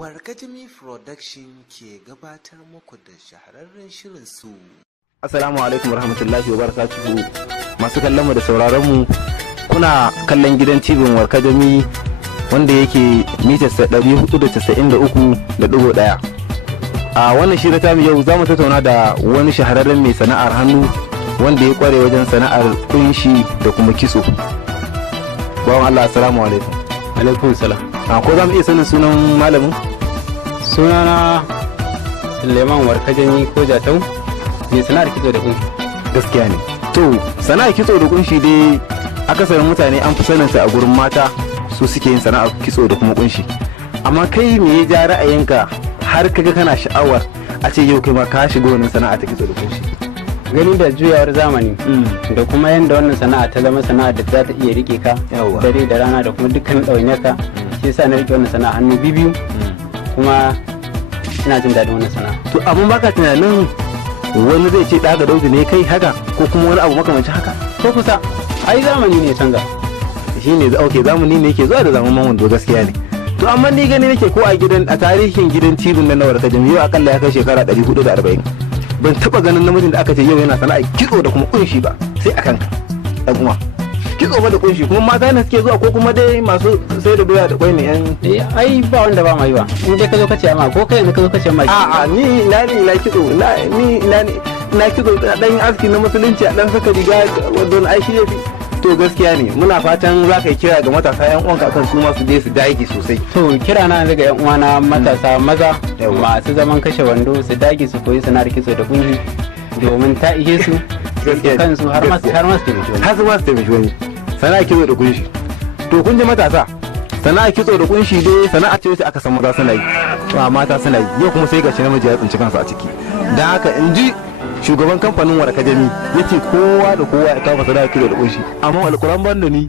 Warkajimi Production ke gabatar muku da shahararren shirin su. Assalamu alaikum warahmatullahi wabarakatuhu. Masu kallon mu da sauraron mu, kuna kallon gidan TV Warkajimi wanda yake mita 493.1. A wannan shirin tamu yau zamu tattauna da wani shahararren mai sana'ar hannu wanda ya kware wajen sana'ar kunshi da kuma kitso. Bawan Allah, assalamu alaikum. Alaikum salam. Ko za mu iya sanin sunan malamin? Sunana Suleiman Warkajimi ko Jatau, mai sana'ar kitso da kunshi. Gaskiya ne. To, sana'ar kitso da kunshi dai akasarin mutane an fi saninta a gurin mata, su suke yin sana'ar kitso da kuma kunshi. Amma kai me ya ja ra'ayinka har kaga kana sha'awar a ce yau kai ma ka shiga wannan sana'a ta kitso da kunshi? Gani da juyawar zamani da kuma yadda wannan sana'a ta zama sana'a da za ta iya rike ka dare da rana da kuma dukkan ɗawainiyarka, shi yasa na rike wannan sana'a hannu biyu kuma ina jin daɗin wannan sana'a. To abun baka tunanin wani zai ce ɗaga daudu ne kai haka ko kuma wani abu makamancin haka? Ko kusa, ai zamani ne canza. Shi ne zamani ne yake zuwa da zamanin wando, gaskiya ne. To amma ni gani nake ko a tarihin gidan tibin na Warkajimi yau akalla ya kai shekara 440. Ban taba ganin namijin da aka ce yau yana sana'a kitso da kuma kunshi ba, sai akan dan uwa. Kitso ba da kunshi kuma mata ne suke zuwa ko kuma dai masu sai da doya da kwai ne yan ai ba wanda ba mai ba. In dai ka zo ka ce ma ko kai ne ka zo ka ce ma a ni ina kitso ina kitso dan aski na musulunci a dan saka riga wanda ai shi yafi. To gaskiya ne, muna fatan za ka yi kira ga matasa yan uwanka akan su ma su je su dage sosai. To kira na daga yan uwana matasa maza masu zaman kashe wando su dage su koyi sana'ar kitso da kunshi domin ta ihe su kansu har ma su taimaki wani. Sana'ar kitso da kunshi. To kun ji matasa, sana'ar kitso da kunshi dai sana'a ce wacce aka san maza suna yi, mata suna yi. Yau kuma sai gashi namiji ya tsinci kansa a ciki. Dan haka in ji shugaban kamfanin Warkajimi ya ce kowa da kowa ya kafa sadaka kitso da kunshi, amma alkuran ban da ni